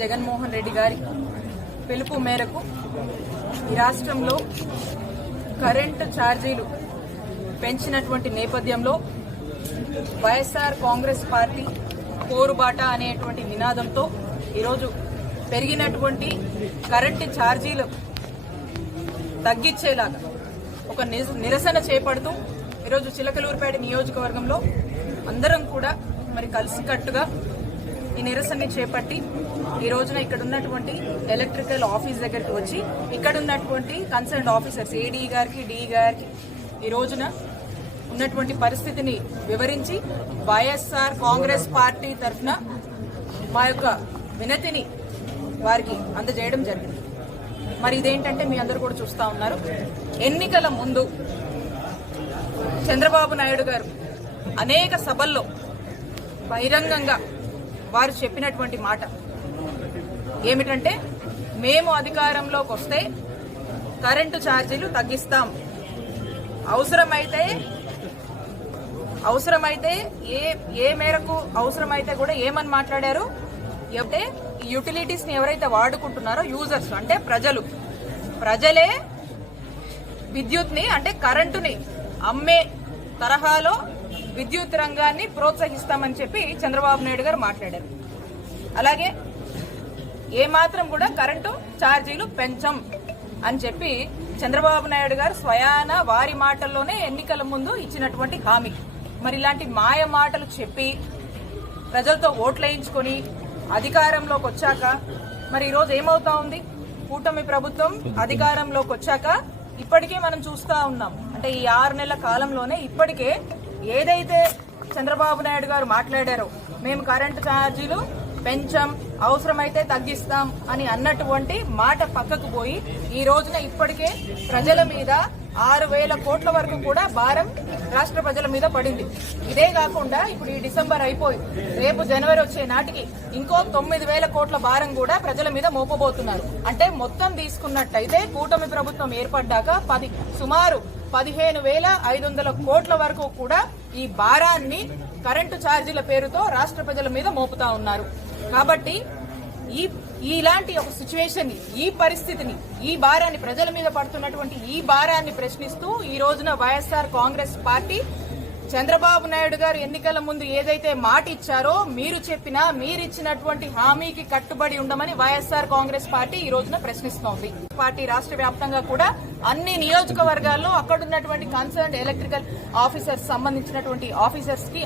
జగన్మోహన్ రెడ్డి గారి పిలుపు మేరకు ఈ రాష్ట్రంలో కరెంటు ఛార్జీలు పెంచినటువంటి నేపథ్యంలో వైఎస్ఆర్ కాంగ్రెస్ పార్టీ పోరుబాట అనేటువంటి నినాదంతో ఈరోజు పెరిగినటువంటి కరెంటు ఛార్జీలు తగ్గించేలాగా ఒక నిరసన చేపడుతూ ఈరోజు చిలకలూరుపేట నియోజకవర్గంలో అందరం కూడా మరి కలిసికట్టుగా ఈ నిరసనని చేపట్టి ఈ రోజున ఇక్కడ ఉన్నటువంటి ఎలక్ట్రికల్ ఆఫీస్ దగ్గరికి వచ్చి ఇక్కడ ఉన్నటువంటి కన్సర్న్ ఆఫీసర్స్ ఏడీ గారికి డిఈ గారికి ఈ రోజున ఉన్నటువంటి పరిస్థితిని వివరించి వైఎస్ఆర్ కాంగ్రెస్ పార్టీ తరఫున మా యొక్క వినతిని వారికి అందజేయడం జరిగింది. మరి ఇదేంటంటే మీ అందరూ కూడా చూస్తా ఉన్నారు, ఎన్నికల ముందు చంద్రబాబు నాయుడు గారు అనేక సభల్లో బహిరంగంగా వారు చెప్పినటువంటి మాట ఏమిటంటే, మేము అధికారంలోకి వస్తే కరెంటు ఛార్జీలు తగ్గిస్తాం, అవసరమైతే ఏ మేరకు అవసరమైతే కూడా ఏమని మాట్లాడారు అంటే యూటిలిటీస్ ని ఎవరైతే వాడుకుంటున్నారో యూజర్స్ అంటే ప్రజలే విద్యుత్ ని అంటే కరెంటుని అమ్మే తరహాలో విద్యుత్ రంగాన్ని ప్రోత్సహిస్తామని చెప్పి చంద్రబాబు నాయుడు గారు మాట్లాడారు. అలాగే ఏమాత్రం కూడా కరెంటు ఛార్జీలు పెంచం అని చెప్పి చంద్రబాబు నాయుడు గారు స్వయాన వారి మాటల్లోనే ఎన్నికల ముందు ఇచ్చినటువంటి హామీ. మరి ఇలాంటి మాయ మాటలు చెప్పి ప్రజలతో ఓట్లేయించుకొని అధికారంలోకి వచ్చాక మరి ఈరోజు ఏమవుతా ఉంది, కూటమి ప్రభుత్వం అధికారంలోకి వచ్చాక ఇప్పటికే మనం చూస్తా ఉన్నాం. అంటే ఈ 6 నెలల కాలంలోనే ఇప్పటికే ఏదైతే చంద్రబాబు నాయుడు గారు మాట్లాడారో మేము కరెంటు ఛార్జీలు పెంచాం, అవసరమైతే తగ్గిస్తాం అని అన్నటువంటి మాట పక్కకు పోయి ఈ రోజున ఇప్పటికే ప్రజల మీద 6,000 కోట్ల వరకు కూడా భారం రాష్ట్ర ప్రజల మీద పడింది. ఇదే కాకుండా ఇప్పుడు ఈ డిసెంబర్ అయిపోయి రేపు జనవరి వచ్చే నాటికి ఇంకో 9,000 కోట్ల భారం కూడా ప్రజల మీద మోపబోతున్నారు. అంటే మొత్తం తీసుకున్నట్టయితే కూటమి ప్రభుత్వం ఏర్పడ్డాక సుమారు 15,500 కోట్ల వరకు కూడా ఈ భారాన్ని కరెంటు ఛార్జీల పేరుతో రాష్ట్ర ప్రజల మీద మోపుతా ఉన్నారు. కాబట్టి ఇలాంటి ఒక సిచ్యువేషన్ ని, ఈ పరిస్థితిని, ఈ భారాన్ని ప్రజల మీద పడుతున్నటువంటి ఈ భారాన్ని ప్రశ్నిస్తూ ఈ రోజున వైఎస్ఆర్ కాంగ్రెస్ పార్టీ చంద్రబాబు నాయుడు గారు ఎన్నికల ముందు ఏదైతే మాట ఇచ్చారో మీరిచ్చినటువంటి హామీకి కట్టుబడి ఉండమని వైఎస్ఆర్ కాంగ్రెస్ పార్టీ ఈ రోజున ప్రశ్నిస్తోంది. పార్టీ రాష్ట్ర వ్యాప్తంగా కూడా అన్ని నియోజకవర్గాల్లో అక్కడున్నటువంటి కన్సర్న్ ఎలక్ట్రికల్ ఆఫీసర్స్ సంబంధించినటువంటి ఆఫీసర్స్ కి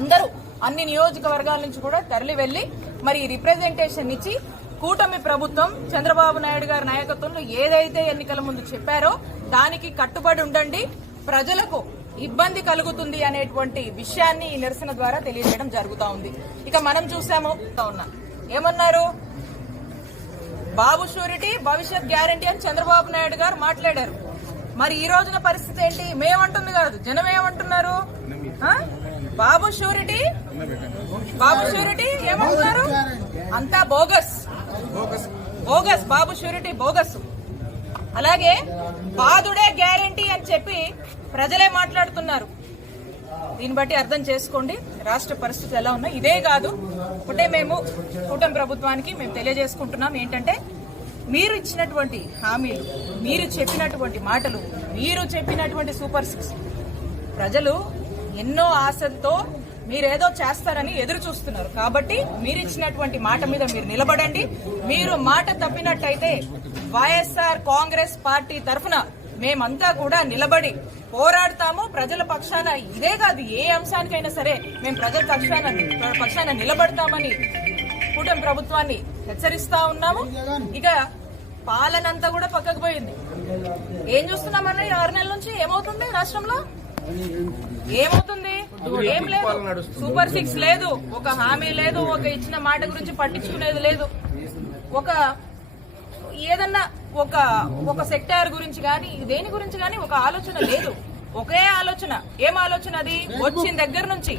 అందరూ అన్ని నియోజకవర్గాల నుంచి కూడా తరలి వెళ్లి మరి రిప్రజెంటేషన్ ఇచ్చి కూటమి ప్రభుత్వం చంద్రబాబు నాయుడు గారి నాయకత్వంలో ఏదైతే ఎన్నికల ముందు చెప్పారో దానికి కట్టుబడి ఉండండి, ప్రజలకు ఇబ్బంది కలుగుతుంది అనేటువంటి విషయాన్ని ఈ నిరసన ద్వారా తెలియజేయడం జరుగుతూ ఉంది. ఇక మనం చూసాము ఏమన్నారు, బాబు షూరిటీ భవిష్యత్ గ్యారంటీ అని చంద్రబాబు నాయుడు గారు మాట్లాడారు. మరి ఈ రోజున పరిస్థితి ఏంటి, మేమంటుంది కాదు జనం ఏమంటున్నారు, బాబు షూరిటీ ఏమంటున్నారు, అంతా బోగస్, బాబు షూరిటీ బోగస్. అలాగే బాదుడే గ్యారంటీ అని చెప్పి ప్రజలే మాట్లాడుతున్నారు. దీన్ని బట్టి అర్థం చేసుకోండి రాష్ట్ర పరిస్థితి ఎలా ఉన్నాయి. ఇదే కాదు, ఒకటే మేము కూటమి ప్రభుత్వానికి మేము తెలియజేసుకుంటున్నాం ఏంటంటే, మీరు ఇచ్చినటువంటి హామీలు, మీరు చెప్పినటువంటి మాటలు, మీరు చెప్పినటువంటి సూపర్ 6 ప్రజలు ఎన్నో ఆశలతో మీరేదో చేస్తారని ఎదురు చూస్తున్నారు. కాబట్టి మీరిచ్చినటువంటి మాట మీద మీరు నిలబడండి. మీరు మాట తప్పినట్టయితే వైఎస్ఆర్ కాంగ్రెస్ పార్టీ తరఫున మేమంతా కూడా నిలబడి పోరాడతాము ప్రజల పక్షాన. ఇదే కాదు, ఏ అంశానికైనా సరే మేము ప్రజల పక్షాన నిలబడతామని కూటమి ప్రభుత్వాన్ని హెచ్చరిస్తా ఉన్నాము. ఇక పాలనంతా కూడా పక్కకు పోయింది. ఏం చూస్తున్నామన్నా ఈ 6 నెలల నుంచి ఏమవుతుంది రాష్ట్రంలో, ఏమవుతుంది, ఏం లేదు. సూపర్ 6 లేదు, ఒక హామీ లేదు, ఒక ఇచ్చిన మాట గురించి పట్టించుకునేది లేదు, ఒక ఏదన్నా ఒక సెక్టార్ గురించి గాని దేని గురించి గాని ఒక ఆలోచన లేదు. ఒకే ఆలోచన, ఏం ఆలోచన అది, వచ్చిన దగ్గర నుంచి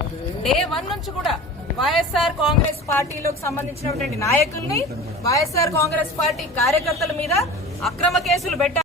డే 1 నుంచి కూడా వైఎస్ఆర్ కాంగ్రెస్ పార్టీలోకి సంబంధించినటువంటి నాయకుల్ని, వైఎస్ఆర్ కాంగ్రెస్ పార్టీ కార్యకర్తల మీద అక్రమ కేసులు పెట్టారు.